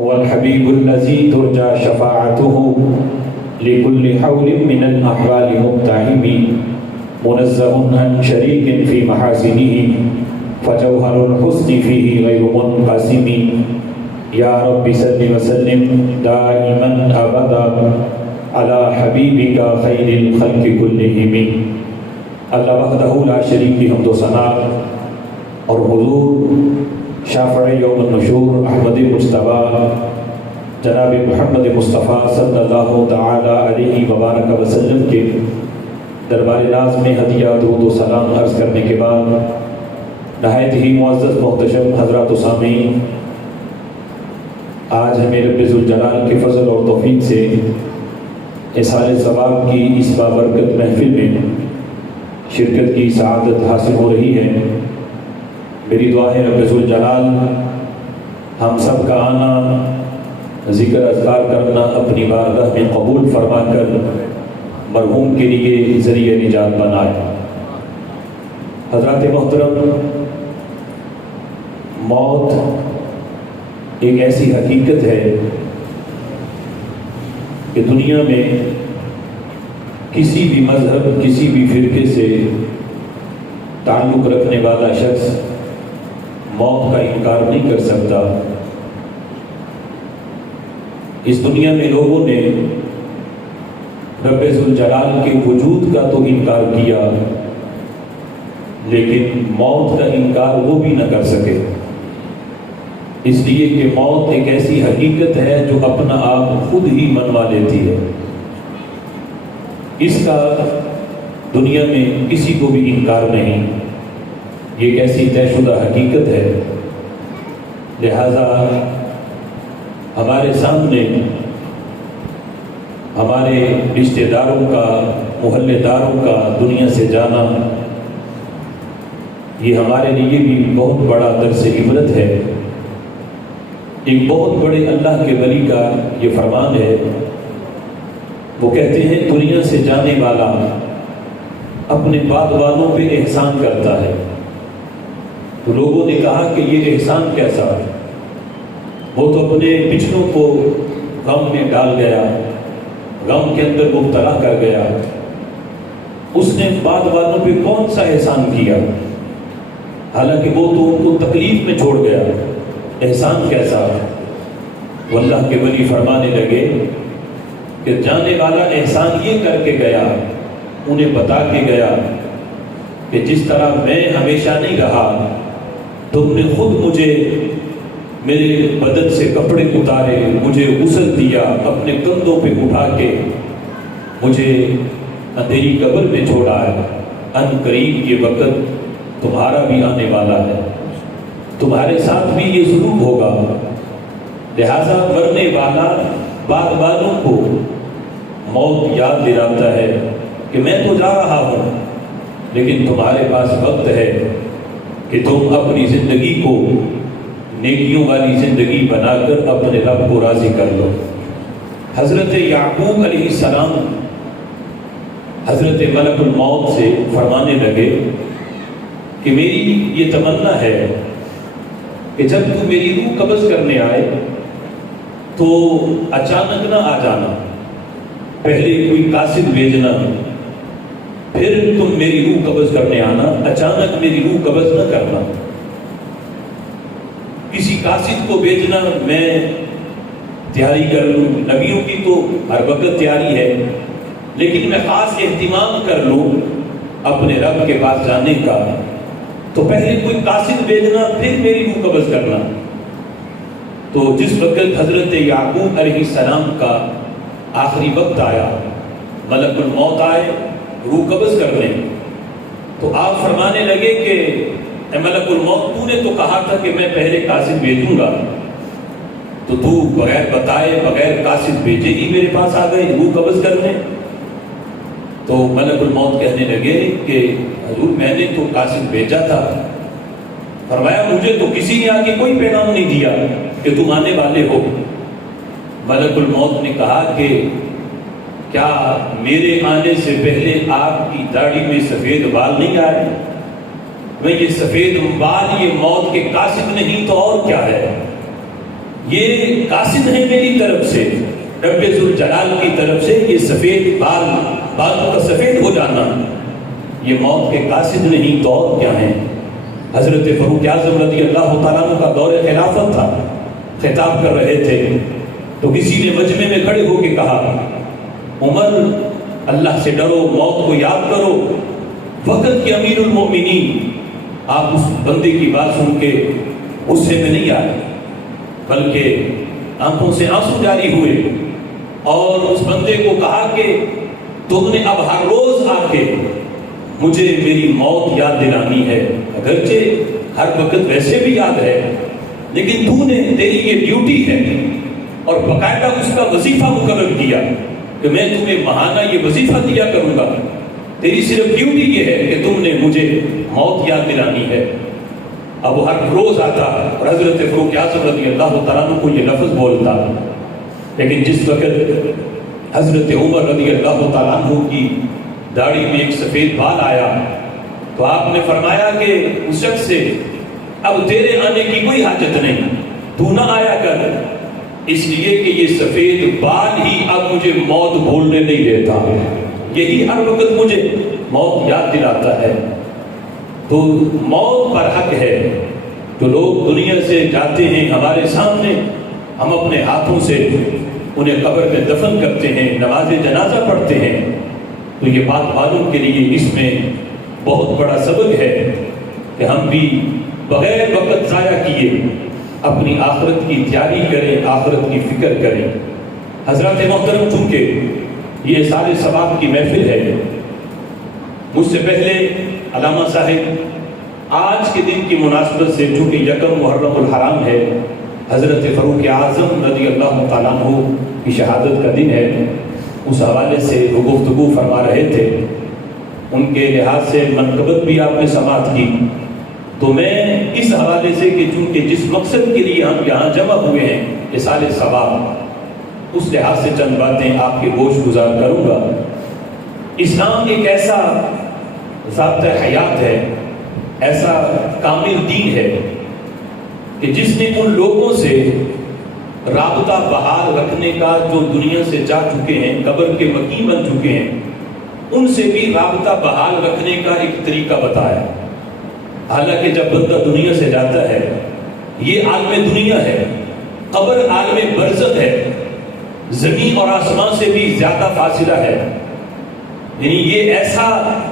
هو الحبيب الذي ترجى شفاعته لكل حول من الأحوال مبتعب منزه عن شريك في محاسنه فجوهر الحسن فيه غير منقسم يا رب صل وسلم دائما أبدا على حبيبك خير الخلق كلهم. اللہ وحدہ لا شریک کی حمد و ثنا اور حضور شافع یوم النشور احمد مجتبیٰ جناب محمد مصطفیٰ صلی اللہ تعالی علیہ وبارک وسلم کے دربار ناز میں ہدیہ درود و سلام عرض کرنے کے بعد نہایت ہی معزز محتشم حضرات و سامعین، آج ہمیں رب ذوالجلال کے فضل اور توفیق سے اظہار ثواب کی اس بابرکت محفل میں شرکت کی سعادت حاصل ہو رہی ہے۔ میری دعا ہے رب ذوالجلال ہم سب کا آنا، ذکر اذکار کرنا اپنی بارگاہ میں قبول فرما کر مرحوم کے لیے ذریعہ نجات بنائے۔ حضرات محترم، موت ایک ایسی حقیقت ہے کہ دنیا میں کسی بھی مذہب، کسی بھی فرقے سے تعلق رکھنے والا شخص موت کا انکار نہیں کر سکتا۔ اس دنیا میں لوگوں نے رب ذوالجلال کے وجود کا تو انکار کیا، لیکن موت کا انکار وہ بھی نہ کر سکے، اس لیے کہ موت ایک ایسی حقیقت ہے جو اپنا آپ خود ہی منوا لیتی ہے۔ اس کا دنیا میں کسی کو بھی انکار نہیں، یہ ایک ایسی طے شدہ حقیقت ہے۔ لہذا ہمارے سامنے ہمارے رشتہ داروں کا، محلے داروں کا دنیا سے جانا، یہ ہمارے لیے بھی بہت بڑا درس عبرت ہے۔ ایک بہت بڑے اللہ کے ولی کا یہ فرمان ہے، وہ کہتے ہیں دنیا سے جانے والا اپنے بعد والوں پہ احسان کرتا ہے۔ تو لوگوں نے کہا کہ یہ احسان کیسا؟ وہ تو اپنے پچھلوں کو غم میں ڈال گیا، غم کے اندر مبتلا کر گیا، اس نے بعد والوں پہ کون سا احسان کیا؟ حالانکہ وہ تو ان کو تکلیف میں چھوڑ گیا، احسان کیسا؟ وہ اللہ کے ولی فرمانے لگے کہ جانے والا احسان یہ کر کے گیا، انہیں بتا کے گیا کہ جس طرح میں ہمیشہ نہیں رہا، تم نے خود مجھے میرے بدن سے کپڑے اتارے، مجھے غسل دیا، اپنے کندھوں پہ اٹھا کے مجھے اندھیری قبر میں چھوڑا ہے۔ ان قریب یہ وقت تمہارا بھی آنے والا ہے، تمہارے ساتھ بھی یہ ظلم ہوگا۔ لہذا مرنے والا بعد والوں کو موت یاد دلاتا ہے کہ میں تو جا رہا ہوں، لیکن تمہارے پاس وقت ہے کہ تم اپنی زندگی کو نیکیوں والی زندگی بنا کر اپنے رب کو راضی کر لو۔ حضرت یعقوب علیہ السلام حضرت ملک الموت سے فرمانے لگے کہ میری یہ تمنا ہے کہ جب تو میری روح قبض کرنے آئے تو اچانک نہ آ جانا، پہلے کوئی قاصد بھیجنا، پھر تم میری روح قبض کرنے آنا، اچانک میری روح قبض نہ کرنا۔ کسی قاصد کو بھیجنا میں تیاری کر لوں، نبیوں کی تو ہر وقت تیاری ہے، لیکن میں خاص اہتمام کر لوں اپنے رب کے پاس جانے کا، تو پہلے کوئی قاصد بھیجنا، پھر میری روح قبض کرنا۔ تو جس وقت حضرت یعقوب علیہ السلام کا آخری وقت آیا، ملک الموت آئے روح قبض کرنے، تو آپ فرمانے لگے کہ اے ملک الموت، تو نے تو کہا تھا کہ میں پہلے قاصد بھیجوں گا، تو تو بغیر بتائے، بغیر قاصد بھیجے ہی میرے پاس آ گئے روح قبض کرنے۔ تو ملک الموت کہنے لگے کہ حضور میں نے تو قاصد بھیجا تھا۔ فرمایا مجھے تو کسی نے آگے کوئی پیغام نہیں دیا کہ تم آنے والے ہو۔ ملک الموت نے کہا کہ کیا میرے آنے سے پہلے آپ کی داڑھی میں سفید بال نہیں آئے؟ میں یہ سفید بال یہ موت کے قاصد نہیں تو اور کیا ہے؟ یہ قاصد ہے میری طرف سے، رب ذوالجلال کی طرف سے، یہ سفید بالوں کا سفید ہو جانا یہ موت کے قاصد نہیں تو اور کیا ہیں؟ حضرت فاروق اعظم رضی اللہ تعالیٰ عنہ کا دور خلافت تھا، خطاب کر رہے تھے تو کسی نے مجمع میں کھڑے ہو کے کہا عمر اللہ سے ڈرو، موت کو یاد کرو، وقت کے امیر المومنین۔ آپ اس بندے کی بات سن کے غصے میں نہیں آئے بلکہ آنکھوں سے آنسو جاری ہوئے اور اس بندے کو کہا کہ تم نے اب ہر روز آ کے مجھے میری موت یاد دلانی ہے، اگرچہ ہر وقت ویسے بھی یاد ہے لیکن تو نے، تیری یہ ڈیوٹی ہے، اور باقاعدہ اس کا وظیفہ مقرر کیا کہ میں تمہیں ماہانہ یہ وظیفہ دیا کروں گا، تیری صرف ڈیوٹی یہ ہے کہ تم نے مجھے موت یاد دلانی ہے۔ اب وہ ہر روز آتا اور حضرت فاروق اعظم رضی اللہ تعالیٰ عنہ کو یہ لفظ بولتا، لیکن جس وقت حضرت عمر رضی اللہ تعالیٰ عنہ کی داڑھی میں ایک سفید بال آیا تو آپ نے فرمایا کہ اس شخص سے اب تیرے آنے کی کوئی حاجت نہیں، تو نہ آیا کر، اس لیے کہ یہ سفید بال ہی اب مجھے موت بھولنے نہیں دیتا، یہی ہر وقت مجھے موت یاد دلاتا ہے۔ تو موت پر حق ہے، جو لوگ دنیا سے جاتے ہیں ہمارے سامنے، ہم اپنے ہاتھوں سے انہیں قبر میں دفن کرتے ہیں، نماز جنازہ پڑھتے ہیں، تو یہ بات معلوم کے لیے اس میں بہت بڑا سبق ہے کہ ہم بھی بغیر وقت ضائع کیے اپنی آخرت کی تیاری کریں، آخرت کی فکر کریں۔ حضرات محترم، چونکہ یہ سال ثواب کی محفل ہے، مجھ سے پہلے علامہ صاحب آج کے دن کی مناسبت سے، چونکہ یکم محرم الحرام ہے، حضرت فاروق اعظم رضی اللہ تعالیٰ عنہ کی شہادت کا دن ہے، اس حوالے سے وہ گفتگو فرما رہے تھے، ان کے لحاظ سے منقبت بھی آپ نے سماعت کی، تو میں اس حوالے سے کہ چونکہ جس مقصد کے لیے ہم یہاں جمع ہوئے ہیں یہ سال ثواب، اس لحاظ سے چند باتیں آپ کے گوش گزار کروں گا۔ اسلام ایک ایسا ضابطہ حیات ہے، ایسا کامل دین ہے کہ جس نے ان لوگوں سے رابطہ بحال رکھنے کا جو دنیا سے جا چکے ہیں، قبر کے مقیم بن چکے ہیں، ان سے بھی رابطہ بحال رکھنے کا ایک طریقہ بتایا۔ حالانکہ جب بندہ دنیا سے جاتا ہے، یہ عالم دنیا ہے، قبر عالم برزخ ہے، زمین اور آسمان سے بھی زیادہ فاصلہ ہے، یعنی یہ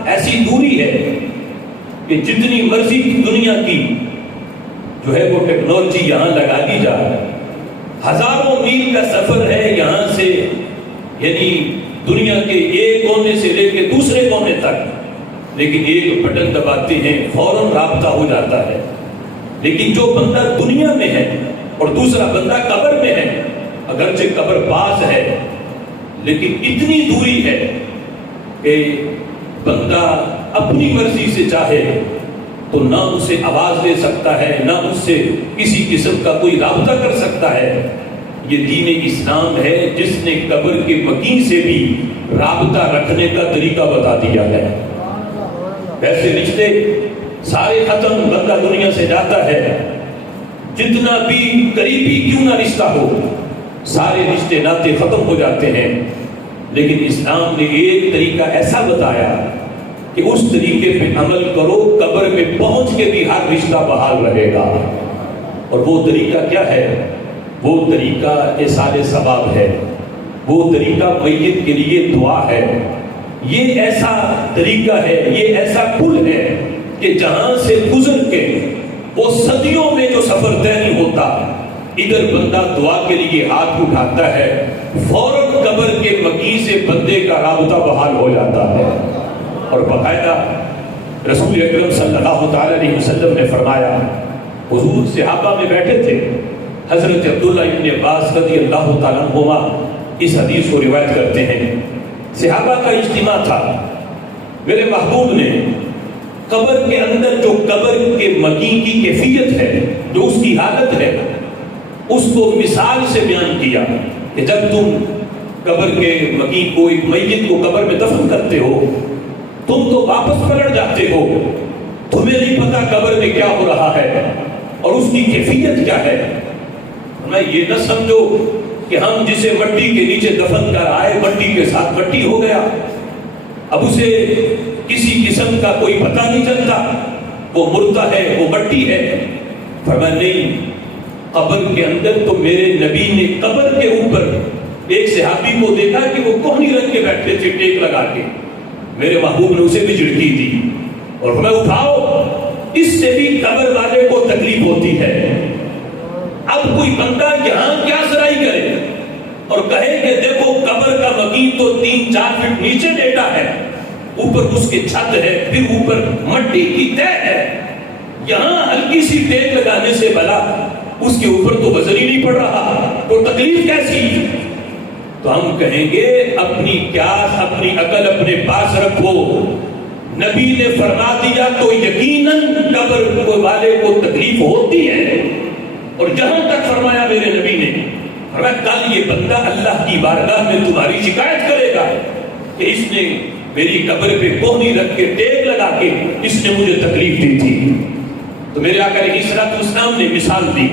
ایسی دوری ہے کہ جتنی مرضی دنیا کی جو ہے وہ ٹیکنالوجی یہاں لگا دی جائے، ہزاروں میل کا سفر ہے یہاں سے، یعنی دنیا کے ایک کونے سے لے کے دوسرے کونے تک، لیکن ایک بٹن دباتے ہیں فوراً رابطہ ہو جاتا ہے۔ لیکن جو بندہ دنیا میں ہے اور دوسرا بندہ قبر میں ہے، اگرچہ قبر پاس ہے لیکن اتنی دوری ہے کہ بندہ اپنی مرضی سے چاہے تو نہ اسے آواز دے سکتا ہے، نہ اس سے کسی قسم کا کوئی رابطہ کر سکتا ہے۔ یہ دین اسلام ہے جس نے قبر کے مکین سے بھی رابطہ رکھنے کا طریقہ بتا دیا ہے۔ ویسے رشتے سارے ختم، بندہ دنیا سے جاتا ہے، جتنا بھی قریبی کیوں نہ رشتہ ہو، سارے رشتے ناطے ختم ہو جاتے ہیں، لیکن اسلام نے ایک طریقہ ایسا بتایا کہ اس طریقے پہ عمل کرو، قبر میں پہنچ کے بھی ہر رشتہ بحال رہے گا۔ اور وہ طریقہ کیا ہے؟ وہ طریقہ ایصال ثواب ہے، وہ طریقہ میت کے لیے دعا ہے۔ یہ ایسا طریقہ ہے، یہ ایسا پل ہے کہ جہاں سے گزر کے وہ صدیوں میں جو سفر طے نہیں ہوتا، ادھر بندہ دعا کے لیے ہاتھ اٹھاتا ہے، فوراً قبر کے مکین سے بندے کا رابطہ بحال ہو جاتا ہے۔ اور باقاعدہ رسول اکرم صلی اللہ تعالی علیہ وسلم نے فرمایا، حضور صحابہ میں بیٹھے تھے، حضرت عبداللہ ابن عباس رضی اللہ تعالیٰ عنہما اس حدیث کو روایت کرتے ہیں، صحابہ کا اجتماع تھا، میرے محبوب نے قبر کے اندر جو قبر کے مکین کی کیفیت ہے، جو اس کی حالت ہے، اس کو مثال سے بیان کیا کہ جب تم قبر کے مکین کو، ایک میت کو قبر میں دفن کرتے ہو، تم تو واپس پلٹ جاتے ہو، تمہیں نہیں پتا قبر میں کیا ہو رہا ہے اور اس کی کیفیت کیا ہے۔ فرمایا یہ نہ سمجھو کہ ہم جسے مٹی کے نیچے دفن کر آئے مٹی کے ساتھ مٹی ہو گیا، اب اسے کسی قسم کا کوئی پتہ نہیں چلتا، وہ مردہ ہے، وہ مٹی ہے۔ فرمایا نہیں، قبر کے اندر تو میرے نبی نے قبر کے اوپر ایک صحابی کو دیکھا کہ وہ کوہنی رکھ کے بیٹھے تھے ٹیک لگا کے، میرے محبوب نے اسے بھی جھڑکی دی اور فرمایا اٹھاؤ، اس سے بھی قبر والے کو تکلیف ہوتی ہے۔ اب کوئی بندہ یہاں کیا سرائی کرے اور کہے کہ دیکھو قبر کا مکین تو 3-4 فٹ نیچے لیٹا ہے، اوپر اس کے چھت ہے، پھر اوپر مٹی کی تہ ہے، یہاں ہلکی سی ٹیک لگانے سے بھلا اس کے اوپر تو وزن ہی نہیں پڑ رہا، تو تکلیف کیسی؟ تو ہم کہیں گے اپنی قیاس، اپنی عقل اپنے پاس رکھو، نبی نے فرما دیا تو یقیناً قبر والے کو تکلیف ہوتی ہے۔ اور جہاں تک فرمایا میرے نبی نے، فرمایا کل یہ بندہ اللہ کی بارگاہ میں تمہاری شکایت کرے گا کہ اس نے میری قبر پہ کوہنی رکھ کے ٹیک لگا کے اس نے مجھے تکلیف دی تھی۔ تو میرے آقا علیہ الصلوۃ والسلام نے مثال دی،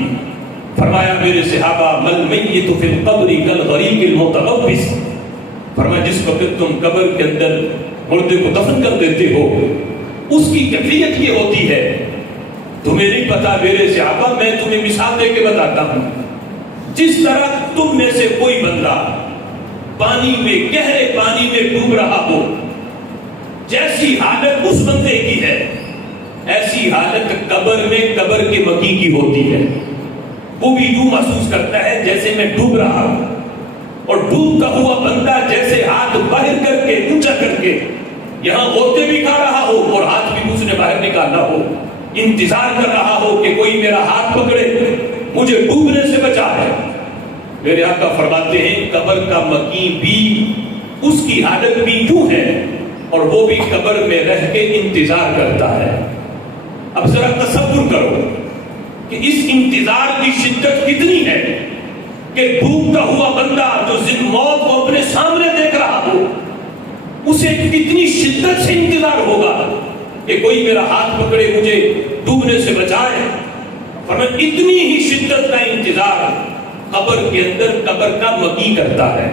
فرمایا میرے صحابہ مل میت فی القبر کالغریق المتغوص، فرمایا جس وقت تم قبر کے اندر مردے کو دفن کر دیتے ہو اس کی کیفیت یہ ہوتی ہے، تمہیں نہیں پتا میرے صحابہ، میں تمہیں مثال دے کے بتاتا ہوں، جس طرح تم میں سے کوئی بندہ پانی میں، گہرے پانی میں ڈوب رہا ہو، جیسی حالت اس بندے کی ہے ایسی حالت قبر میں قبر کے مکی کی ہوتی ہے۔ وہ بھی یوں محسوس کرتا ہے جیسے میں ڈوب رہا ہوں، اور ڈوبتا ہوا بندہ جیسے ہاتھ باہر کر کے اونچا کر کے یہاں غوطے بھی کھا رہا ہو اور ہاتھ بھی اس نے باہر نکالنا ہو، انتظار کر رہا ہو کہ کوئی میرا ہاتھ پکڑے مجھے ڈوبنے سے بچائے۔ میرے آقا فرماتے ہیں قبر کا مکی بھی اس کی حالت بھی یوں ہے، اور وہ بھی قبر میں رہ کے انتظار کرتا ہے۔ اب ذرا تصور کرو کہ اس انتظار کی شدت کتنی ہے کہ ڈوبتا ہوا بندہ جو موت کو اپنے سامنے دیکھ رہا ہو، اسے کتنی شدت سے انتظار ہوگا کہ کوئی میرا ہاتھ پکڑے مجھے ڈوبنے سے بچائے۔ فرمایا اتنی ہی شدت کا انتظار قبر کے اندر قبر کا مکی کرتا ہے۔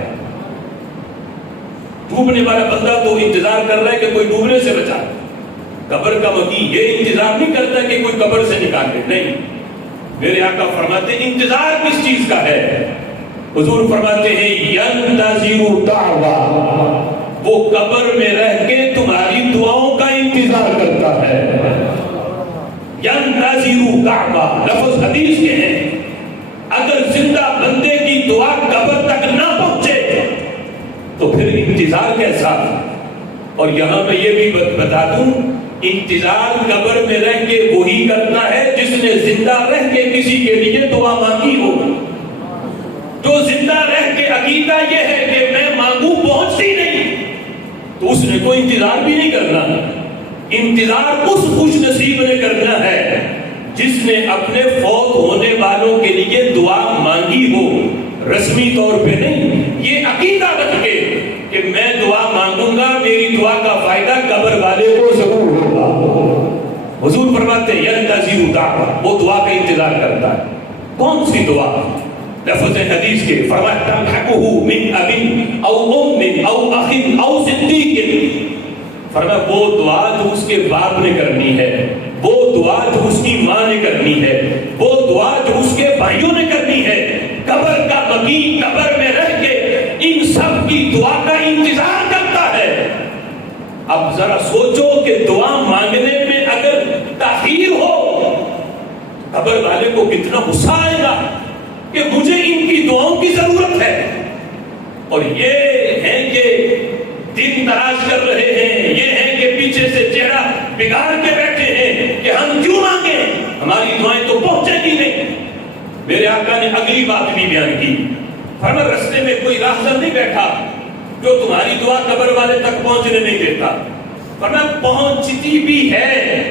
ڈوبنے والا بندہ تو انتظار کر رہا ہے کہ کوئی ڈوبنے سے بچائے، قبر کا مکی یہ انتظار نہیں کرتا کہ کوئی قبر سے نکالے، نہیں۔ میرے آقا فرماتے ہیں انتظار کس چیز کا ہے؟ حضور فرماتے ہیں ینتظر دعوا، وہ قبر میں رہ کے تمہاری دعاؤں کا انتظار کرتا ہے۔ ینتظر دعوا لفظ حدیث کے ہیں، اگر زندہ بندے کی دعا قبر تک نہ پہنچے تو پھر انتظار کیسا؟ اور یہاں میں یہ بھی بتا دوں، انتظار قبر میں رہ کے وہی کرتا ہے جس نے زندہ رہ کے کسی کے لیے دعا مانگی ہو۔ جو زندہ رہ کے عقیدہ یہ ہے کہ میں مانگوں پہنچتی نہیں، تو اس نے کوئی انتظار بھی نہیں کرنا۔ انتظار اس خوش نصیب نے کرنا ہے جس نے اپنے فوت ہونے والوں کے لیے دعا مانگی ہو، رسمی طور پہ نہیں، یہ عقیدہ رکھ کے کہ میں دعا مانگوں گا، میری دعا کا فائدہ قبر والے کو ضرور ہوگا۔ حضور فرماتے ہیں ینتظر دعوا، وہ دعا کا انتظار کرتا ہے۔ کون سی دعا؟ لفظ حدیث کے، فرمایا تلحقہ من اب او ام او اخ او صدیق، فرمایا وہ دعا جو اس کے باپ نے کرنی ہے، وہ دعا جو اس کی ماں نے کرنی ہے، وہ دعا جو اس کے بھائیوں نے کرنی ہے، قبر کا مکی قبر میں رہ کے ان سب کی دعا کا انتظار کرتا ہے۔ اب ذرا سوچو کہ دعا مانگنے میں اگر تاخیر ہو، قبر والے کو کتنا غصہ آئے گا کہ مجھے ان کی دعاؤں کی ضرورت ہے، اور یہ ہے کہ دن تراش کر رہے ہیں، یہ ہے کہ پیچھے سے چہرہ بگاڑ کے بیٹھے ہیں کہ ہم کیوں مانگیں، ہماری دعائیں تو پہنچے گی نہیں۔ میرے آقا نے اگلی بات بھی بیان کی، فرمایا رستے میں کوئی راہزن نہیں بیٹھا جو تمہاری دعا قبر والے تک پہنچنے نہیں دیتا، فرمایا پہنچتی بھی ہے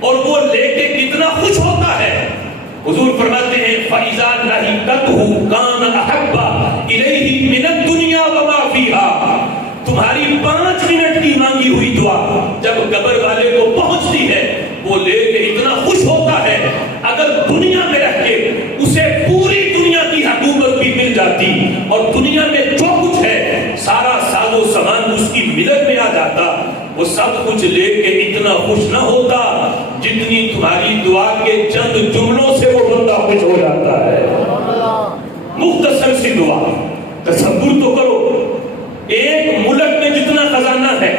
اور وہ لے کے کتنا خوش ہوتا ہے۔ حضور فرماتے ہیں فَإِذَا لَحِقَتْهُ كَانَ أَحَبَّ إِلَيْهِ مِنَ الدُّنْيَا وَمَا فِيهَا، تمہاری 5 منٹ کی مانگی ہوئی دعا جب قبر والے کو پہنچتی ہے، وہ لے کے اتنا خوش ہوتا ہے، اگر دنیا میں رہ کے اسے پوری دنیا کی جاتی اور دنیا میں جو کچھ ہے سارا ساز و سامان اس کی ملک میں آ جاتا، وہ سب کچھ لے کے اتنا خوش نہ ہوتا جتنی تمہاری دعا کے چند جملوں سے وہ بندہ خوش ہو جاتا ہے۔ مختصر سی دعا، تصور تو کرو، ایک ملک میں جتنا خزانہ ہے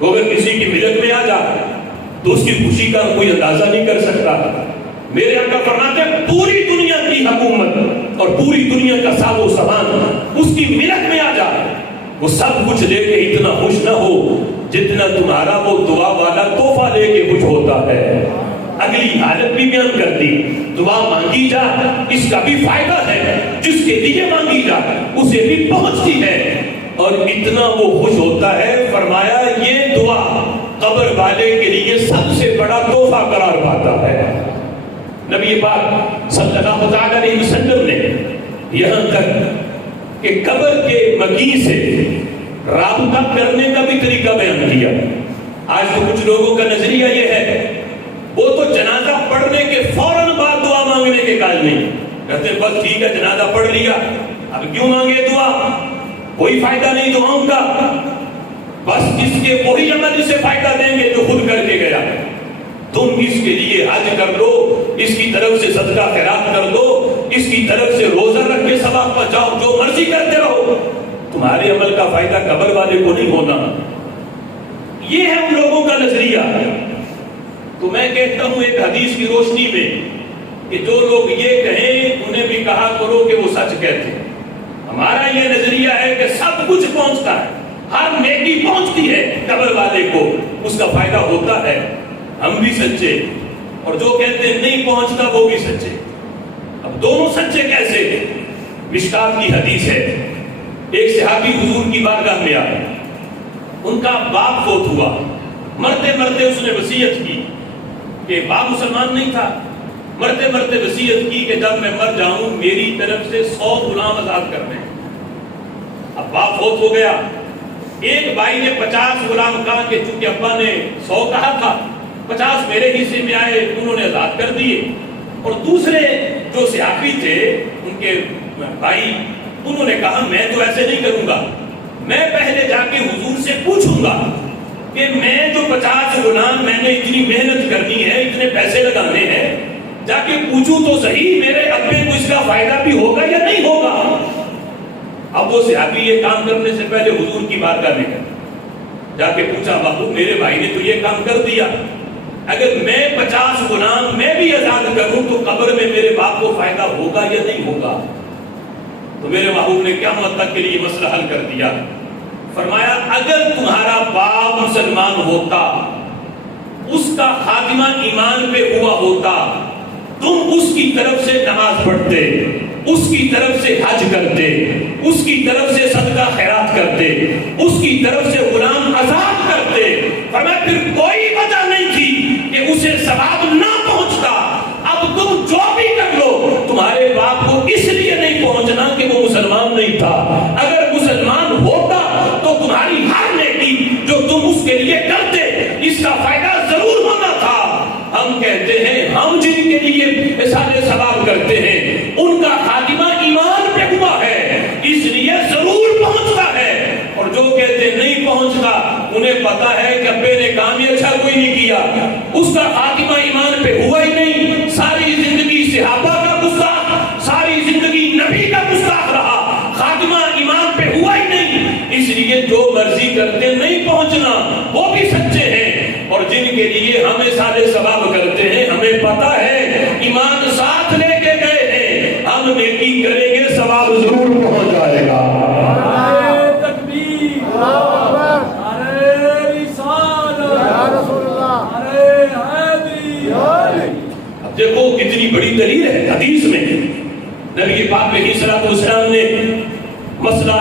وہ اگر کسی کی ملک میں آ جائے تو اس کی خوشی کا کوئی اندازہ نہیں کر سکتا۔ میرے آقا فرماتے ہیں پوری دنیا کی حکومت اور پوری دنیا کا ساز و سامان اس کی ملک میں آ جائے، وہ سب کچھ لے کے اتنا خوش نہ ہو جتنا تمہارا وہ دعا والا تحفہ لے کے خوش ہوتا ہے۔ اگلی حالت بھی بیان کر دی، دعا مانگی جائے اس کا بھی فائدہ ہے، جس کے لیے مانگی جائے اسے بھی پہنچتی ہے اور اتنا وہ خوش ہوتا ہے۔ فرمایا یہ دعا قبر والے کے لیے سب سے بڑا تحفہ قرار پاتا ہے۔ نبی پاک صلی اللہ علیہ وسلم نے یہاں تک کہ قبر کے مکین سے رابطہ کرنے کا بھی طریقہ بیان کیا۔ آج تو کچھ لوگوں کا نظریہ یہ ہے وہ تو جنازہ پڑھنے کے فوراً بعد دعا مانگنے کے قائل نہیں، کہتے ہیں بس ٹھیک ہے جنازہ پڑھ لیا اب کیوں مانگے دعا، کوئی فائدہ نہیں دعاؤں کا، بس اس کے وہی عمل اسے فائدہ دیں گے جو خود کر کے گیا۔ تم اس کے لیے حج کر لو، اس کی طرف سے صدقہ خیرات کر دو، اس کی طرف سے روزہ رکھ کے ثواب پہنچاؤ، جو مرضی کرتے رہو، تمہارے عمل کا فائدہ قبر والے کو نہیں ہونا۔ یہ ہے ان لوگوں کا نظریہ۔ تو میں کہتا ہوں ایک حدیث کی روشنی میں کہ جو لوگ یہ کہیں انہیں بھی کہا کرو کہ وہ سچ کہتے ہیں۔ ہمارا یہ نظریہ ہے کہ سب کچھ پہنچتا ہے، ہر نیکی پہنچتی ہے قبر والے کو، اس کا فائدہ ہوتا ہے، ہم بھی سچے، اور جو کہتے ہیں نہیں پہنچتا وہ بھی سچے۔ اب دونوں سچے کیسے؟ مشکات کی حدیث ہے، ایک صحابی حضور کی بارگاہ میں آئے، ان کا باپ فوت ہوا، مرتے مرتے اس نے وصیت کی کہ باپ مسلمان نہیں تھا، مرتے مرتے وصیت کی کہ جب میں مر جاؤں میری طرف سے 100 غلام آزاد کرنے ہیں۔ اب باپ فوت ہو گیا، ایک بھائی نے 50 غلام کہا کہ چونکہ ابا نے 100 کہا تھا 50 میرے حصے میں آئے، انہوں نے آزاد کر دیے، اور دوسرے جو صحابی تھے ان کے بھائی انہوں نے کہا میں تو ایسے نہیں کروں گا، میں پہلے جا کے حضور سے پوچھوں گا کہ میں جو 50 غلام میں نے اتنی محنت کرنی ہے، اتنے پیسے لگانے ہیں، جا کے پوچھوں تو صحیح میرے ابے کو اس کا فائدہ بھی ہوگا یا نہیں ہوگا۔ اب وہ صحابی یہ کام کرنے سے پہلے حضور کی بارگاہ میں گئے، جا کے پوچھا باپو میرے بھائی نے تو یہ کام کر دیا، اگر میں 50 غلام میں بھی آزاد کروں تو قبر میں میرے باپ کو فائدہ ہوگا یا نہیں ہوگا؟ تو میرے محبوب نے قیامت تک کے لیے مسئلہ حل کر دیا۔ فرمایا اگر تمہارا باپ مسلمان ہوتا، اس کا خاتمہ ایمان پہ ہوا ہوتا، تم اس کی طرف سے نماز پڑھتے، اس کی طرف سے حج کرتے، اس کی طرف سے صدقہ خیرات کرتے، اس کی طرف سے غلام آزاد کرتے، فرمایا پھر کوئی وجہ نہیں تھی کہ اسے ثواب نہ پہنچتا۔ اب تم جو بھی کر لو تمہارے باپ کو اس لیے نہیں پہنچنا کہ وہ مسلمان نہیں تھا، اگر مسلمان ہوتا تو تمہاری ہر نیکی جو تم اس کے لیے کرتے اس کا فائدہ ضرور ہونا تھا۔ ہم کہتے ہیں ہم جن کے لیے سارے ثواب کرتے ہیں ان کا خاتمہ ایمان پہ ہوا ہے، اس لیے ضرور پہنچتا ہے، اور جو کہتے نہیں پہنچتا انہیں پتا ہے کہ ابے نے کام ہی اچھا کوئی نہیں کیا، اس کا خاتمہ ایمان پہ ہوا ہی نہیں، ساری زندگی صحابہ کا گستاخ، ساری زندگی نبی کا گستاخ رہا، خاتمہ ایمان پہ ہوا ہی نہیں، اس لیے جو مرضی کرتے نہیں پہنچنا وہ بھی سچے ہیں، اور جن کے لیے ہمیں سارے ثواب کرتے ہیں ہمیں پتا ہے ایمان ساتھ لے کے گئے ہیں، ہم نیکی کریں گے ثواب ضرور پہنچ جائے گا۔ نعرہ تکبیر، نعرہ رسالت، نعرہ حیدری۔ اب دیکھو کتنی بڑی دلیل ہے حدیث میں، نبی پاک علیہ الصلوۃ والسلام نے مسئلہ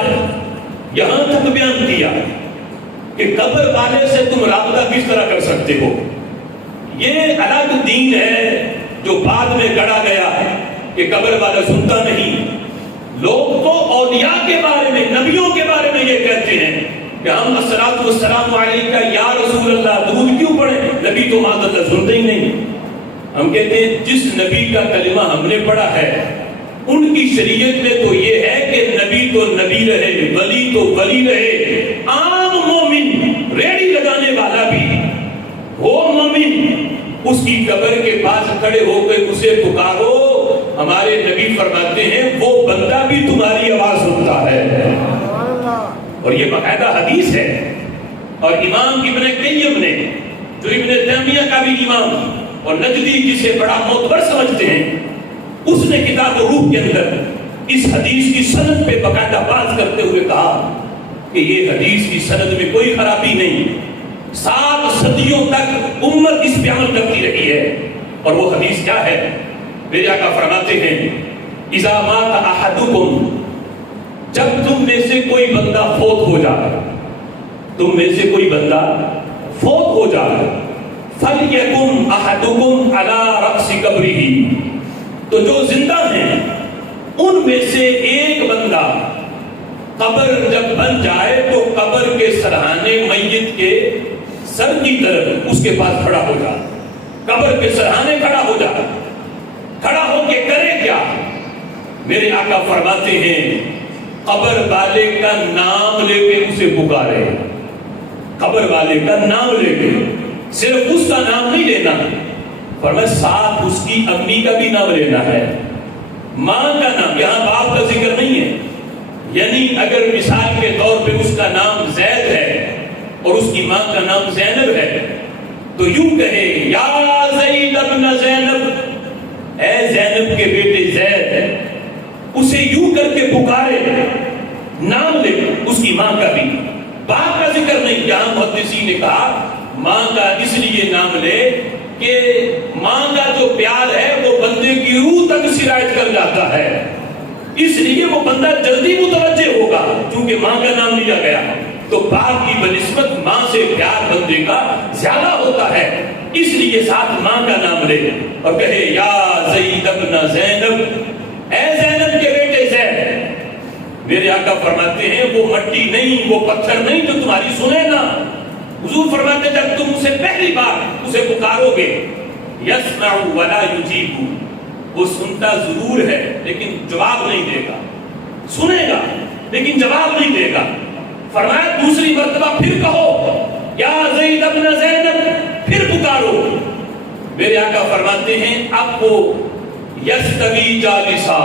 یہاں تک بیان کیا کہ قبر والے سے تم رابطہ کس طرح کر سکتے ہو۔ یہ الگ دین ہے جو بعد میں گڑا گیا کہ قبر والا سنتا نہیں۔ لوگ تو اولیاء کے بارے میں، نبیوں کے بارے میں یہ کہتے ہیں کہ ہم الصلاۃ والسلام علیکہ یا رسول اللہ درود کیوں پڑھیں، نبی تو معذرت سنتے ہی نہیں۔ ہم کہتے ہیں جس نبی کا کلمہ ہم نے پڑھا ہے ان کی شریعت میں تو یہ ہے کہ نبی تو نبی رہے، ولی تو ولی رہے، عام مومن ریڑی لگانے والا بھی وہ مومن اس کی قبر کے پاس کھڑے ہو کے اسے پکارو، ہمارے نبی فرماتے ہیں وہ بندہ بھی تمہاری آواز سنتا ہے۔ اور یہ باقاعدہ حدیث ہے۔ اور امام ابن قیم نے، جو ابن تیمیہ کا بھی امام اور نجدی جسے بڑا معتبر سمجھتے ہیں، اس نے کتاب روح کے اندر اس حدیث کی سند پہ باقاعدہ بات کرتے ہوئے کہا کہ یہ حدیث کی سند میں کوئی خرابی نہیں، 7 صدیوں تک امت اس پہ عمل کرتی رہی ہے۔ اور وہ حدیث کیا ہے؟ میرے آقا فرماتے ہیں اذا مات احدکم، جب تم میں سے کوئی بندہ فوت ہو جائے، تم میں سے کوئی بندہ فوت ہو جائے، فَلْيَكُمْ أَحَدُكُمْ عَلَىٰ رَأْسِ قَبْرِهِ، تو جو زندہ ہیں ان میں سے ایک بندہ قبر جب بن جائے تو قبر کے سرہانے میت کے سر کی طرف اس کے پاس کھڑا ہو جائے، قبر کے سرہانے کھڑا ہو جائے، کھڑا ہو کے کرے کیا؟ میرے آقا فرماتے ہیں قبر والے کا نام لے کے اسے پکارے، قبر والے کا نام لے کے، صرف اس کا نام نہیں لینا، فرمایا ساتھ اس کی امی کا بھی نام لینا ہے، ماں کا نام، یہاں باپ کا ذکر نہیں ہے، یعنی اگر مثال کے طور پہ اس کا نام زید ہے اور اس کی ماں کا نام زینب ہے تو یوں کہے یا زید ابن زینب، اے زینب کے بیٹے زید، اسے یوں کر کے پکارے، نام لے اس کی ماں کا بھی، باپ کا ذکر نہیں۔ یہاں محدثین نے کہا ماں کا اس لیے نام لے کہ ماں کا جو پیار ہے وہ بندے کی روح تک سرایت کر جاتا ہے، اس لیے وہ بندہ جلدی متوجہ ہوگا کیونکہ ماں کا نام لیا گیا، تو باپ کی بنسبت ماں سے پیار بندے کا زیادہ ہوتا ہے، اس لیے ساتھ ماں کا نام لے اور کہے یا زید ابن زینب، اے زینب کے بیٹے زید۔ میرے آقا فرماتے ہیں وہ مٹی نہیں، وہ پتھر نہیں جو تمہاری سنے نا، حضور فرماتے جب تم اسے پہلی بار اسے پکارو گے یسمع ولا یجیب، وہ سنتا ضرور ہے لیکن جواب نہیں دے گا، سنے گا لیکن جواب نہیں دے گا۔ فرمایا دوسری مرتبہ پھر کہو یا زید ابن زینب، پھر پکارو۔ میرے آقا فرماتے ہیں اب وہ یستوی جالسا،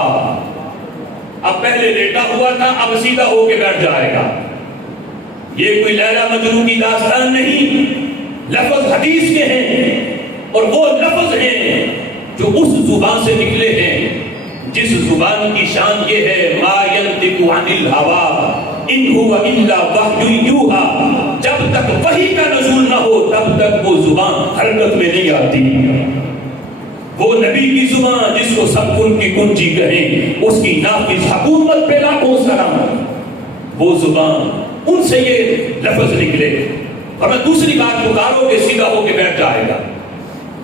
اب پہلے لیٹا ہوا تھا اب سیدھا ہو کے بیٹھ جائے گا۔ یہ کوئی لیلا مجنون کی داستان نہیں، لفظ حدیث کے ہیں اور وہ لفظ ہیں جو اس زبان سے نکلے ہیں جس زبان کی شان یہ ہے ما ينطق عن الهوى ان هو الا وحی یوحی، جب تک وحی کا نزول نہ ہو تب تک وہ زبان حرکت میں نہیں آتی۔ وہ نبی کی زبان جس کو سب کن کی کنجی کہیں، اس کی نافذ حکومت پہ لاکھوں سلام، وہ زبان ان سے یہ لفظ نکلے اور میں دوسری بات پکارو کہ سیدھا ہو کے بیٹھ جائے گا۔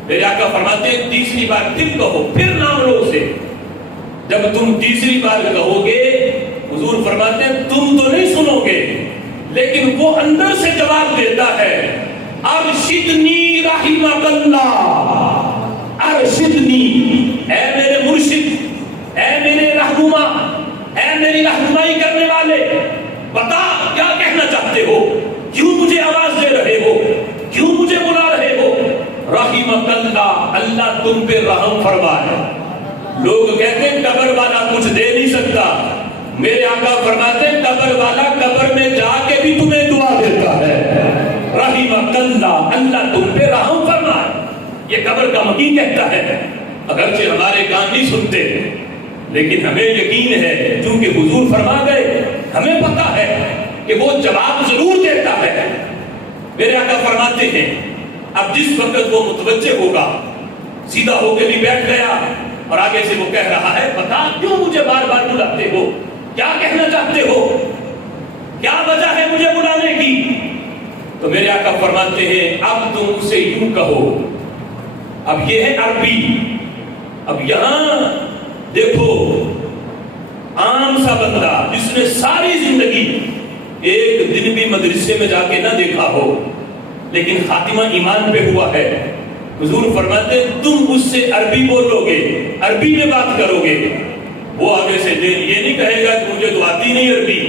میرے آقا فرماتے ہیں تیسری بار پھر کہو، پھر نام لو اسے۔ جب تم تیسری بار کہو گے حضور فرماتے ہیں تم تو نہیں سنو گے لیکن وہ اندر سے جواب دیتا ہے ارشدنی رحمک اللہ، ارشدنی، اے میرے مرشد، اے میرے رہنما، اے میری رہنمائی کرنے والے، بتا کیا کہنا چاہتے ہو، کیوں مجھے آواز دے رہے ہو، کیوں مجھے بلا رہے ہو؟ رحمک اللہ، اللہ تم پہ رحم فرمائے۔ لوگ کہتے ہیں قبر والا کچھ دے نہیں سکتا، میرے آقا فرماتے ہیں قبر والا قبر میں جا کے بھی تمہیں دعا دیتا ہے۔ رحمک اللہ، اللہ تم پہ رحم فرمائے، یہ قبر کا مکی کہتا ہے۔ اگرچہ ہمارے کان نہیں سنتے لیکن ہمیں یقین ہے چونکہ حضور فرما گئے، ہمیں پتا ہے کہ وہ جواب ضرور دیتا ہے۔ میرے آقا فرماتے ہیں اب جس وقت وہ متوجہ ہوگا سیدھا ہو کے بھی بیٹھ گیا اور آگے سے وہ کہہ رہا ہے بتا کیوں مجھے بار بار بلاتے ہو، کیا کہنا چاہتے ہو، کیا وجہ ہے مجھے بلانے کی؟ تو میرے آقا فرماتے ہیں اب تم اسے یوں کہو، اب یہ ہے عربی، اب یہاں دیکھو عام سا بندہ جس نے ساری زندگی ایک دن بھی مدرسے میں جا کے نہ دیکھا ہو لیکن خاتمہ ایمان پہ ہوا ہے، حضور فرماتے تم اس سے عربی بولو گے، عربی میں بات کرو گے، وہ آگے سے یہ نہیں کہے گا کہ مجھے تو آتی نہیں عربی.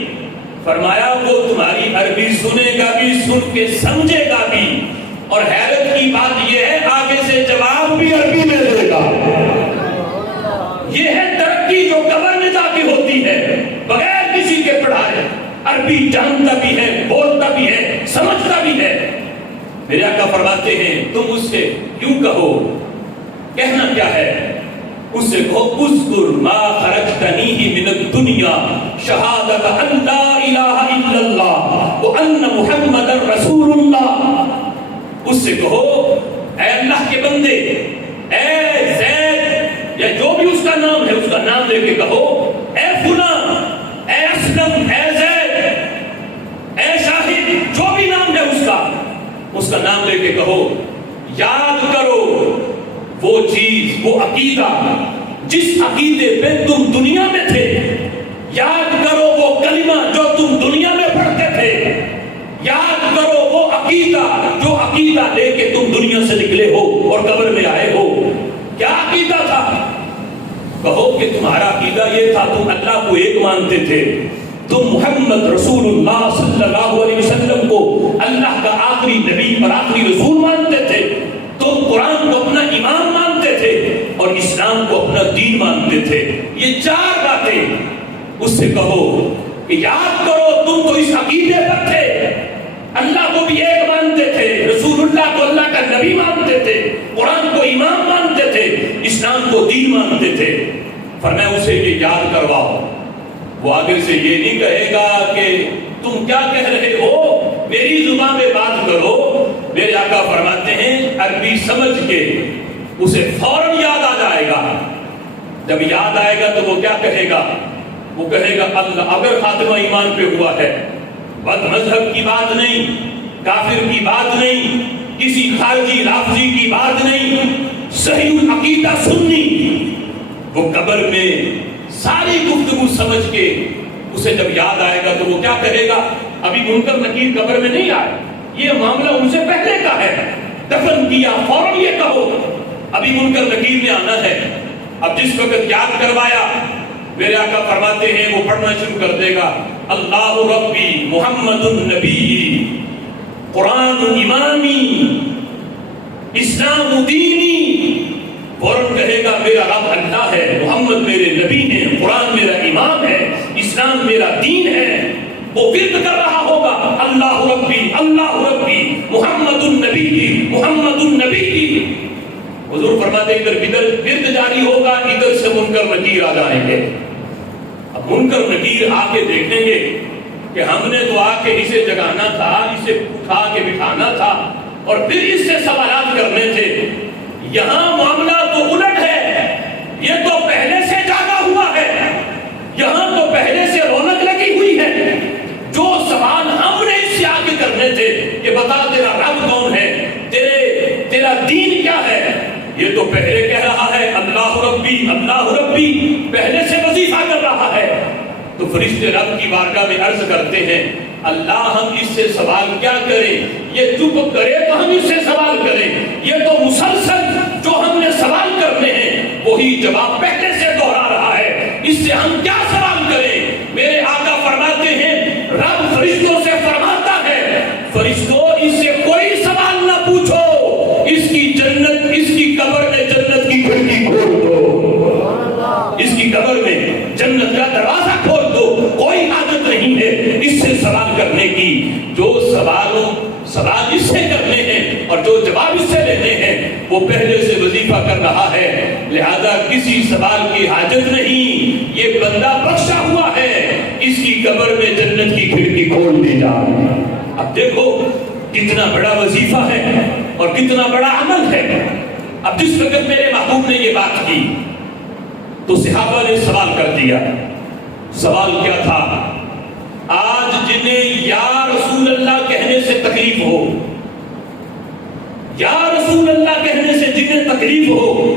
فرمایا وہ تمہاری عربی سنے گا بھی, سن کے سمجھے گا بھی, اور حیرت کی بات یہ ہے آگے سے جواب بھی عربی میں دے گا. یہ ہے ترقی جو قبر میں جا کے ہوتی ہے بغیر کسی کے پڑھائے. عربی جانتا بھی ہے, بولتا بھی ہے, سمجھتا بھی ہے. میرے آقا فرماتے ہیں تم اس سے کیوں کہو, کہنا کیا ہے, اس سے کہو اذکر ما خرجتنی من الدنیا شہادت ان لا الہ الا اللہ وان محمد رسول اللہ. اس سے کہو اے اللہ کے بندے, اے زید, یا جو بھی اس کا نام ہے اس کا نام لے کے کہو, اے فلاں, اے اسلم, اے زید, اے شاہد, جو بھی نام ہے اس کا نام لے کے کہو, یاد کرو وہ چیز, وہ عقیدہ جس عقیدے پہ تم دنیا میں تھے. یاد کرو وہ کلمہ جو تم دنیا میں پڑھتے تھے. یاد کرو وہ عقیدہ جو عقیدہ لے کے تم دنیا سے نکلے ہو اور قبر میں آئے ہو. کیا عقیدہ تھا؟ کہو کہ تمہارا عقیدہ یہ تھا, تم اللہ کو ایک مانتے تھے, تم محمد رسول اللہ صلی اللہ علیہ وسلم کو اللہ کا آخری نبی اور آخری رسول مانتے تھے, تم قرآن کو اپنا امام مانتے تھے اور اسلام کو اپنا دین مانتے تھے. یہ چار باتیں اس سے کہو کہ یاد کرو تم تو اس عقیدے پر تھے, اللہ کو بھی ایک مانتے تھے, رسول اللہ کو اللہ کا نبی مانتے تھے, قرآن کو امام مانتے تھے, اسلام کو دین مانتے تھے. فرمایا اسے یہ یاد کرواؤ. وہ آگے سے یہ نہیں کہے گا کہ تم کیا کہہ رہے ہو, میری زبان میں بات کرو. میرے آقا فرماتے ہیں عربی سمجھ کے اسے فوراً یاد آ جائے گا. جب یاد آئے گا تو وہ کیا کہے گا, وہ کہے گا اللہ, اگر خاتمہ ایمان پہ ہوا ہے, بد مذہب کی بات نہیں, کافر کی بات نہیں, کسی خارجی رافضی کی بات نہیں, صحیح العقیدہ سنی. وہ قبر میں ساری گفتگو سمجھ کے اسے جب یاد آئے گا تو وہ کیا کہے گا, ابھی منکر نکیر قبر میں نہیں آئے, یہ معاملہ ان سے پہلے کا ہے, دفن کیا, فوراً یہ کہو ابھی منکر نکیر نے آنا ہے. اب جس وقت یاد کروایا میرے آقا فرماتے ہیں وہ پڑھنا شروع کر دے گا, اللہ ربی محمد النبی, قرآن امامی, اسلام دینی. فوراً کہے گا میرا رب اللہ ہے, محمد میرے نبی ہیں, قرآن میرا امام ہے, اسلام میرا دین ہے. وہ ورد کر رہا ہوگا اللہ ربی محمد النبی, محمد النبی. حضور فرماتے ہیں ادھر ورد جاری ہوگا, ادھر سے منکر نکیر آ جائیں گے. اب منکر نکیر آ کے دیکھیں گے کہ ہم نے تو آ کے اسے جگانا تھا, اسے اٹھا کے بٹھانا تھا اور پھر اس سے سوالات کرنے تھے. یہاں معاملہ تو الٹ ہے, یہ تو پہلے سے جاگا ہوا ہے, یہاں تو پہلے سے رونق لگی ہوئی ہے. جو سوال ہم نے اس سے آگے کرنے تھے کہ بتا تیرا رب کون ہے, تیرا دین کیا ہے, یہ تو پہلے کہہ رہا ہے اللہ ربی, پہلے سے وظیفہ کر رہا ہے. تو فرشتے رب کی بارگاہ میں عرض کرتے ہیں اللہ ہم اس سے سوال کیا کریں, یہ چپ کرے تو ہم اس سے سوال کریں, یہ تو مسلسل جو ہم نے سوال کرنے ہیں وہی جواب پہلے سے دوہرا رہا ہے, اس سے ہم کیا سوال کریں. میرے آقا فرماتے ہیں رب فرشتوں سے فرماتا ہے فرشتوں اس سے کوئی سوال نہ پوچھو, اس کی جنت, اس کی قبر میں جنت کی کھڑکی کھول دو, اس کی قبر میں جنت کا دروازہ کھول دو. کوئی عادت نہیں ہے اس سے سوال کرنے کی. جو سوال اس سے کرنے ہیں اور جو جواب اس سے لینے ہیں وہ پہلے سے وظیفہ کر رہا ہے, لہذا کسی سوال کی حاجت نہیں. یہ بندہ بخشا ہوا ہے, اس کی قبر میں جنت کی کھڑکی کھول دی جائے. اب دیکھو کتنا بڑا وظیفہ ہے اور کتنا بڑا عمل ہے. اب جس وقت میرے محبوب نے یہ بات کی تو صحابہ نے سوال کر دیا. سوال کیا تھا, آج جنہیں یا رسول اللہ کہنے سے تکلیف ہو, یا رسول اللہ کہنے سے جنہیں تکلیف ہو,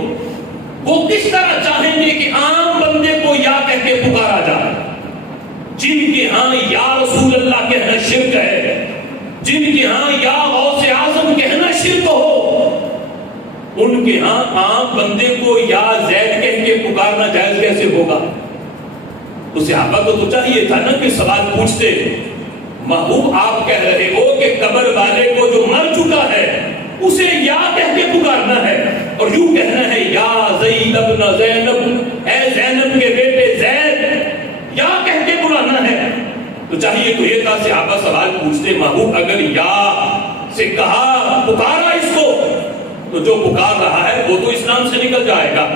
وہ کس طرح چاہیں گے کہ عام بندے کو یا کہہ کے پکارا جائے. جن کے ہاں یا رسول اللہ کہنا شرک ہے, جن کے ہاں یا غوث اعظم کہنا شرک ہو, ان کے ہاں عام بندے کو یا زید کہہ کے پکارنا جائز کیسے ہوگا. تو صحابہ کو تو چاہیے تھا نا کہ سوال پوچھتے، محبوب آپ کہہ رہے ہو کہ قبر والے کو جو مر چکا ہے اسے یا کہہ کے پکارنا ہے اور یوں کہنا ہے یا زید ابن زینب، اے زینب کے بیٹے زید، یا کہہ کے بلانا ہے۔ تو چاہیے تو یہ تھا صحابہ سوال پوچھتے، محبوب اگر یا سے کہا پکارا اس کو تو جو پکار رہا ہے وہ تو اسلام سے نکل جائے گا،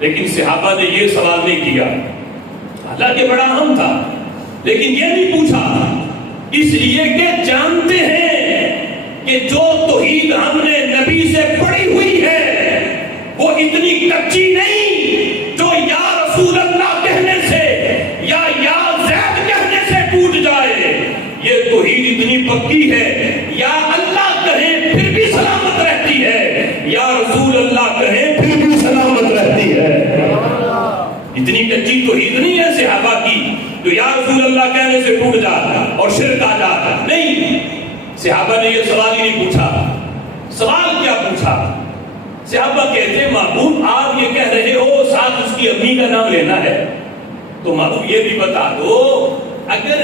لیکن صحابہ نے یہ سوال نہیں کیا، حالانکہ بڑا اہم تھا، لیکن یہ نہیں پوچھا اس لیے کہ جانتے ہیں کہ جو توحید ہم نے نبی سے پڑھی ہوئی ہے وہ اتنی کچی نہیں جو یا رسول اللہ کہنے سے یا زید کہنے سے ٹوٹ جائے، یہ توحید اتنی پکی ہے یا اللہ کہیں پھر بھی سلامت رہتی ہے، یا رسول اللہ کہیں پھر بھی سلامت رہتی ہے۔ اتنی کچی توحید نہیں ہے صحابہ کی جو یا رسول اللہ کہنے سے ٹوٹ جاتا اور شرک آ جاتا، نہیں، صحابہ نے یہ سوال ہی نہیں پوچھا۔ سوال کیا پوچھا؟ صحابہ کہتے محبوب آپ یہ کہہ رہے ہو ساتھ اس کی امی کا نام لینا ہے، تو محبوب یہ بھی بتا دو اگر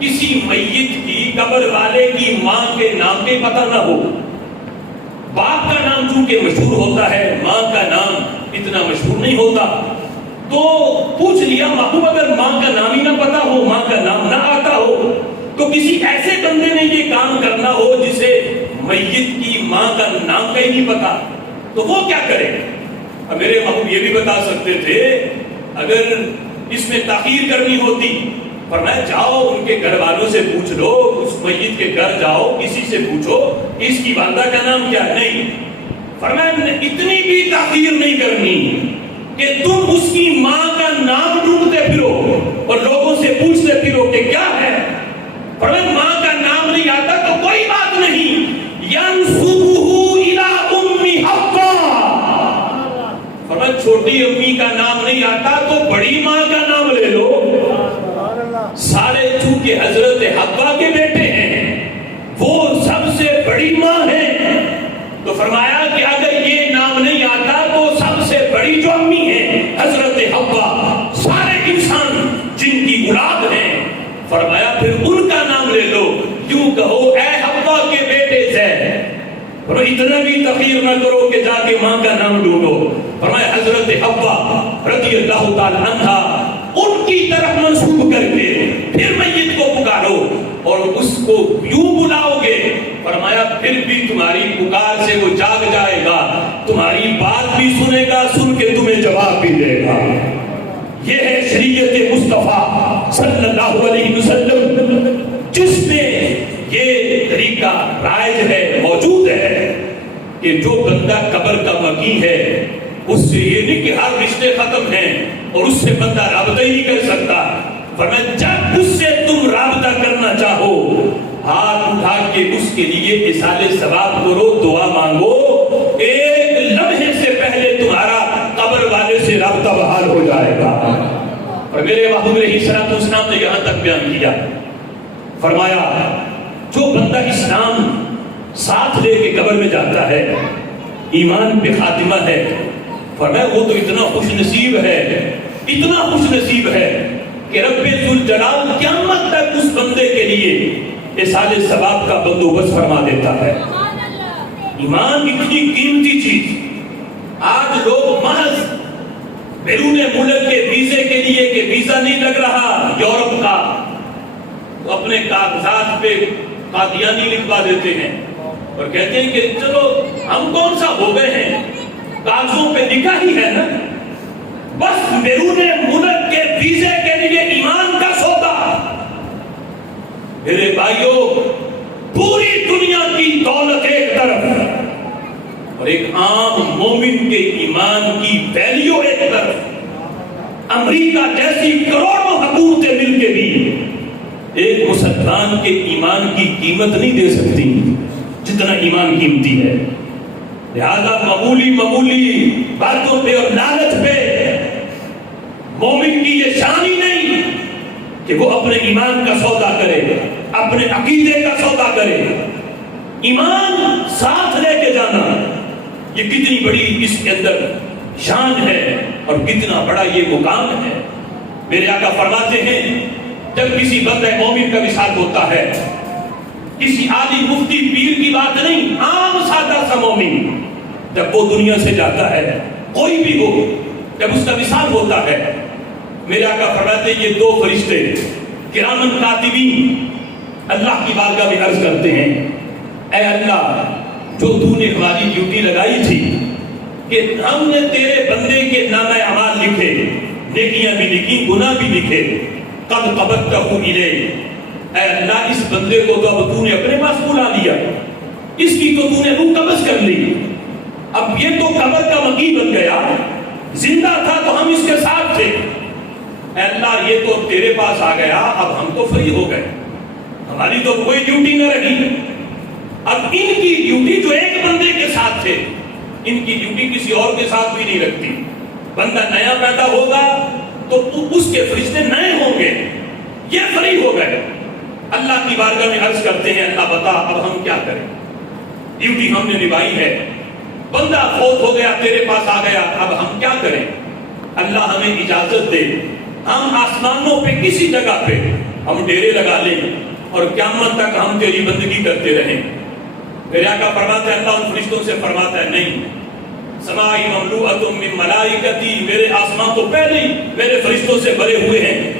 کسی میت کی قبر والے کی ماں کے نام پہ پتہ نہ ہو، باپ کا نام چونکہ مشہور ہوتا ہے، ماں کا نام اتنا مشہور نہیں ہوتا، تو پوچھ لیا محبوب اگر ماں کا نام ہی نہ پتا ہو، ماں کا نام نہ آتا ہو، تو کسی ایسے بندے نے یہ کام کرنا ہو جسے میت کی ماں کا نام کا ہی نہیں پتا، تو وہ کیا کرے؟ اب میرے محبوب یہ بھی بتا سکتے تھے اگر اس میں تاخیر کرنی ہوتی، فرمایا جاؤ ان کے گھر والوں سے پوچھ لو، اس میت کے گھر جاؤ کسی سے پوچھو اس کی والدہ کا نام کیا، نہیں، فرمایا اتنی بھی تاخیر نہیں کرنی کہ تم اس کی ماں کا نام ڈھونڈتے پھرو اور لوگوں سے پوچھتے پھرو کہ کیا ہے، فرمایا ماں کا نام نہیں آتا تو کوئی بات نہیں، ینسبہ الی ام حوا، فرمایا چھوٹی امی کا نام نہیں آتا تو بڑی ماں کا نام لے لو، سارے چونکہ حضرت حوا کے بیٹے ہیں وہ سب سے بڑی ماں ہے، تو فرمایا کہ اگر یہ نام نہیں آتا تو سب سے بڑی جو امی ہے حضرت حوا، سارے انسان جن کی اولاد ہیں، فرمایا پھر ان کا نام لے لو، یوں کہو اے حوا کے بیٹے زید، اور اتنا بھی تخیر نہ کرو کہ جا کے ماں کا نام ڈھونڈو، فرمایا حضرت حوا رضی اللہ تعالی عنہا ان کی طرف منسوب کر کے پھر میت کو پکارو اور اس کو یوں بلاؤ گے، فرمایا پھر بھی تمہاری پکار سے وہ جاگ جائے گا، تمہاری بات بھی سنے گا، سن کے تمہیں جواب بھی دے گا۔ یہ ہے شریعت مصطفیٰ صلی اللہ علیہ وسلم جس میں یہ طریقہ رائج ہے، موجود ہے کہ جو بندہ قبر کا مکی ہے اس سے یہ نہیں کہ ہر رشتے ختم ہیں اور اس سے بندہ رابطہ ہی نہیں کر سکتا، فرمایا جب اس سے تم رابطہ کرنا چاہو ہاتھ اٹھا کے اس کے لیے اصالِ ثواب کرو، دعا مانگو، ایک لمحے سے پہلے تمہارا قبر والے سے رابطہ بحال ہو جائے گا۔ اور میرے محبوب علیہ الصلوۃ والسلام نے یہاں تک بیان کیا، فرمایا جو بندہ اسلام ساتھ لے کے قبر میں جاتا ہے، ایمان پہ خاتمہ ہے، فرمایا وہ تو اتنا خوش نصیب ہے، اتنا خوش نصیب ہے کہ رب ذوالجلال قیامت تک اس بندے کے لیے اصالِ ثواب کا بندوبست فرما دیتا ہے۔ ایمان اتنی قیمتی چیز، آج لوگ محض بیرون ملک کے ویزے کے لیے کہ ویزا نہیں لگ رہا یورپ کا، تو اپنے کاغذات پہ قادیانی لکھوا دیتے ہیں اور کہتے ہیں کہ چلو ہم کون سا ہو گئے ہیں، کاغذوں پہ لکھا ہی ہے نا، بس بیرون ملک کے ویزے کے لیے ایمان کا سودا۔ میرے بھائیوں، پوری دنیا کی دولت ایک طرف اور ایک عام مومن کے ایمان کی ویلیو ایک طرف، امریکہ جیسی کروڑوں حکومتیں مل کے بھی ایک مسلمان کے ایمان کی قیمت نہیں دے سکتی جتنا ایمان قیمتی ہے۔ لہذا معمولی باتوں پہ اور لالچ پہ مومن کی یہ شان ہی نہیں کہ وہ اپنے ایمان کا سودا کرے، اپنے عقیدے کا سودا کرے۔ ایمان ساتھ لے کے جانا یہ کتنی بڑی اس کے اندر شان ہے اور کتنا بڑا یہ مقام ہے۔ میرے آقا فرماتے ہیں جب کسی بندہ مومن کا وصال ہوتا ہے، کسی عالم مفتی پیر کی بات نہیں، عام سادہ سا مومن جب وہ دنیا سے جاتا ہے، کوئی بھی ہو، جب اس کا وصال ہوتا ہے، میرے آقا فرماتے ہیں یہ دو فرشتے کرامن کاتبین اللہ کی بارگاہ میں عرض کرتے ہیں، اے اللہ جو تو نے ہماری ڈیوٹی لگائی تھی کہ ہم نے تیرے بندے کے نامہ اعمال لکھے، نیکیاں بھی لکھی، گناہ بھی لکھے، قد قبضتہ الیہ، اے اللہ اس بندے کو تو اب تو نے اپنے پاس بلا لیا، اس کی تو نے روح قبض کر لی، اب یہ تو قبر کا مقیم بن گیا، زندہ تھا تو ہم اس کے ساتھ تھے، اے اللہ یہ تو تیرے پاس آ گیا، اب ہم تو فری ہو گئے، ہماری تو کوئی ڈیوٹی نہ رہی، اب ان کی ڈیوٹی جو ایک بندے کے ساتھ تھے، ان کی ڈیوٹی کسی اور کے ساتھ بھی نہیں رکھتی، بندہ نیا پیدا ہوگا تو اس کے فرشتے نئے ہوں گے، یہ فری ہو گئے، اللہ کی بارگاہ میں عرض کرتے ہیں اللہ بتا اب ہم کیا کریں، ڈیوٹی ہم نے نبھائی ہے، بندہ فوت ہو گیا تیرے پاس آ گیا، اب ہم کیا کریں، اللہ ہمیں اجازت دے ہم آسمانوں پہ کسی جگہ پہ ہم ڈیرے لگا لیں اور قیامت تک ہم تیری بندگی کرتے رہیں۔ میرے آقا فرماتے ہیں اللہ ان فرشتوں سے فرماتا ہے نہیں، سمائی مملوءۃ من ملائکتی، میرے آسمان تو پہلے ہی میرے فرشتوں سے بھرے ہوئے ہیں،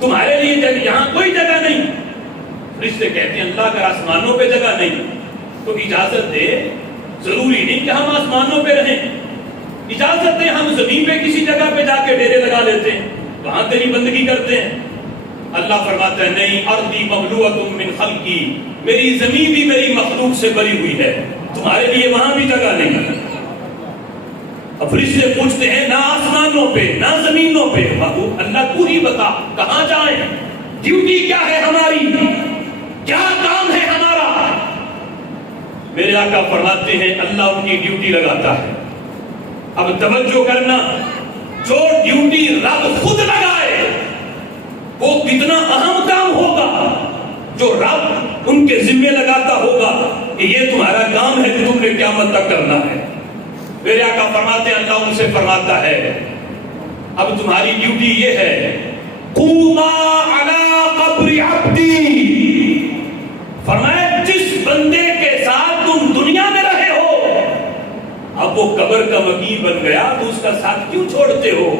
تمہارے لیے یہاں کوئی جگہ نہیں۔ فرشتے کہتے ہیں اللہ اگر آسمانوں پہ جگہ نہیں تو اجازت دے، ضروری نہیں کہ ہم آسمانوں پہ رہیں، اجازت دے ہم زمین پہ کسی جگہ پہ جا کے ڈیرے لگا لیتے ہیں، وہاں تیری بندگی کرتے ہیں۔ اللہ فرماتا ہے نہیں، ارضی مملوءۃ من خلقی، میری زمین بھی میری مخلوق سے بھری ہوئی ہے، تمہارے لیے وہاں بھی جگہ نہیں۔ اب فرشتے پوچھتے ہیں نہ آسمانوں پہ نہ زمینوں پہ، اللہ تو ہی بتا کہاں جائیں، ڈیوٹی کیا ہے ہماری، کیا کام ہے ہمارا۔ میرے آقا فرماتے ہیں اللہ ان کی ڈیوٹی لگاتا ہے۔ اب توجہ کرنا، جو ڈیوٹی رب خود لگائے وہ کتنا اہم کام ہوگا، جو رب ان کے ذمہ لگاتا ہوگا کہ یہ تمہارا کام ہے جو تم نے قیامت تک کرنا ہے۔ میرے آقا فرماتے ہیں اللہ ان سے فرماتا ہے اب تمہاری ڈیوٹی یہ ہے، قوما علی قبر عبدی، فرمایا جس بندے کے ساتھ تم دنیا میں رہے ہو اب وہ قبر کا مقیم بن گیا تو اس کا ساتھ کیوں چھوڑتے ہو؟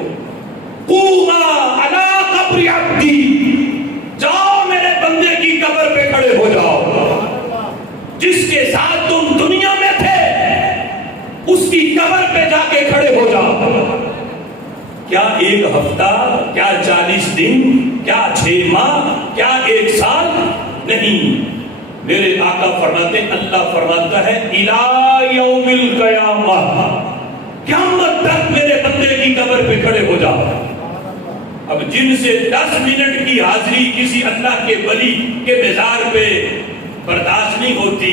قوما علی قبر عبدی، جاؤ میرے بندے کی قبر پہ کھڑے ہو جاؤ، جس کے ساتھ تم دنیا میں تھے اس کی قبر پہ جا کے کھڑے ہو جاؤ۔ کیا ایک ہفتہ، کیا 40 دن، کیا 6 ماہ، کیا 1 سال نہیں، میرے آقا فرماتے ہیں اللہ فرماتا ہے الی یوم القیامہ، قیامت تک میرے بندے کی قبر پہ کھڑے ہو جاؤ۔ اب جن سے 10 منٹ کی حاضری کسی اللہ کے ولی کے مزار پہ برداشت نہیں ہوتی،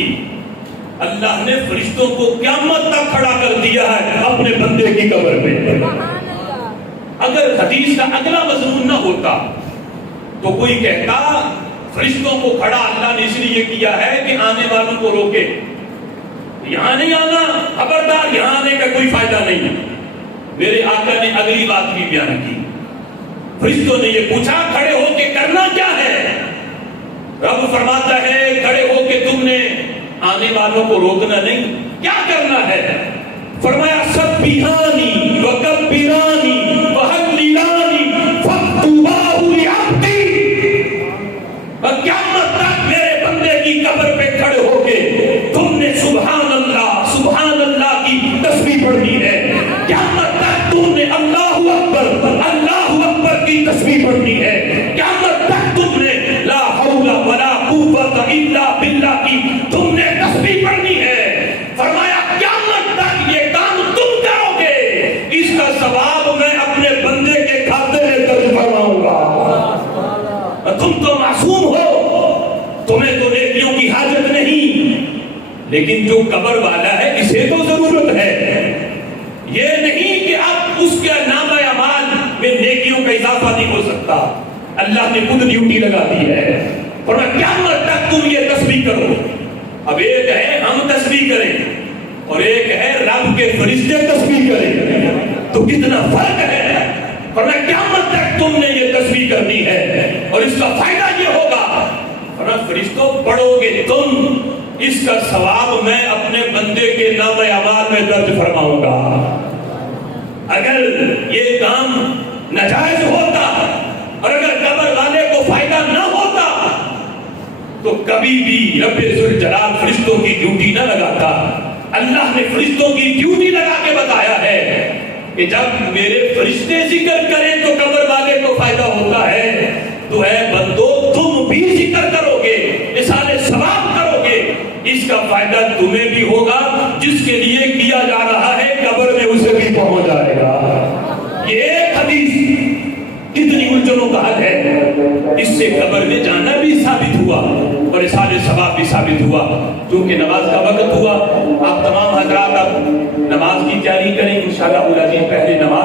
اللہ نے فرشتوں کو قیامت تک کھڑا کر دیا ہے اپنے بندے کی قبر پہ۔ اگر حدیث کا اگلا مضمون نہ ہوتا تو کوئی کہتا فرشتوں کو کھڑا اللہ نے اس لیے کیا ہے کہ آنے والوں کو روکے، یہاں نہیں آنا، خبردار یہاں آنے کا کوئی فائدہ نہیں۔ میرے آقا نے اگلی بات بھی بیان کی، فرشتوں نے یہ پوچھا کھڑے ہو کے کرنا کیا ہے؟ رب فرماتا ہے کھڑے ہو کے تم نے آنے والوں کو روکنا نہیں، کیا کرنا ہے؟ فرمایا سبحانی وکبرانی وحلیلانی فاکتباہ لعبدی، قیامت تک میرے بندے کی قبر پہ کھڑے ہو کے تم نے سبحان اللہ کی تسبیح پڑھنی ہے، قیامت تک تم نے اللہ اکبر کی تسبیح پڑھنی ہے، قیامت تک تم نے لا حول ولا قوت الا باللہ کی تم نے تسبیح پڑھنی ہے۔ فرمایا قیامت تک یہ کام تم کرو گے، اس کا ثواب میں اپنے بندے کے کھاتے میں درج فرماؤں گا۔ تم تو معصوم ہو، تمہیں تو نیکیوں کی حاجت نہیں، لیکن جو قبر والا ہے اسے تو ضرورت ہے۔ یہ نہیں کہ اب اس کے نامہ اعمال میں نیکیوں کا اضافہ نہیں ہو سکتا، اللہ نے خود ڈیوٹی لگا دی ہے، فرمایا قیامت تک تم یہ تسبیح کرو۔ اب ایک ہے ہم تسبیح کریں اور ایک ہے رب کے فرشتے تسبیح کریں، تو کتنا فرق ہے۔ فرمایا قیامت تک تم نے یہ تسبیح کرنی ہے اور اس کا فائدہ یہ ہوگا، فرمایا فرشتوں پڑھو گے تم، اس کا ثواب میں اپنے بندے کے نام اعمال میں درج فرماؤں گا۔ اگر یہ کام ناجائز ہوتا اور اگر قبر والے کو فائدہ نہ ہوتا تو کبھی بھی رب ذوالجلال فرشتوں کی ڈیوٹی نہ لگاتا۔ اللہ نے فرشتوں کی ڈیوٹی لگا کے بتایا ہے کہ جب میرے فرشتے ذکر کریں تو قبر والے کو فائدہ ہوتا ہے، تو اے بندو تم بھی ذکر کرو گے، اِصالِ ثواب کرو گے، اس کا فائدہ تمہیں بھی ہوگا، جس کے لیے کیا جا رہا ہے قبر میں اسے بھی پہنچ جائے گا۔ یہ ایک حدیث کتنی الجھنوں کا حل ہے، اس سے قبر میں جانا بھی ثابت ہوا اور اِصالِ ثواب بھی ثابت ہوا۔ کیونکہ نماز کا وقت ہوا، آپ تمام حضرات اب نماز کی تیاری کریں انشاءاللہ العزیز۔ پہلے نماز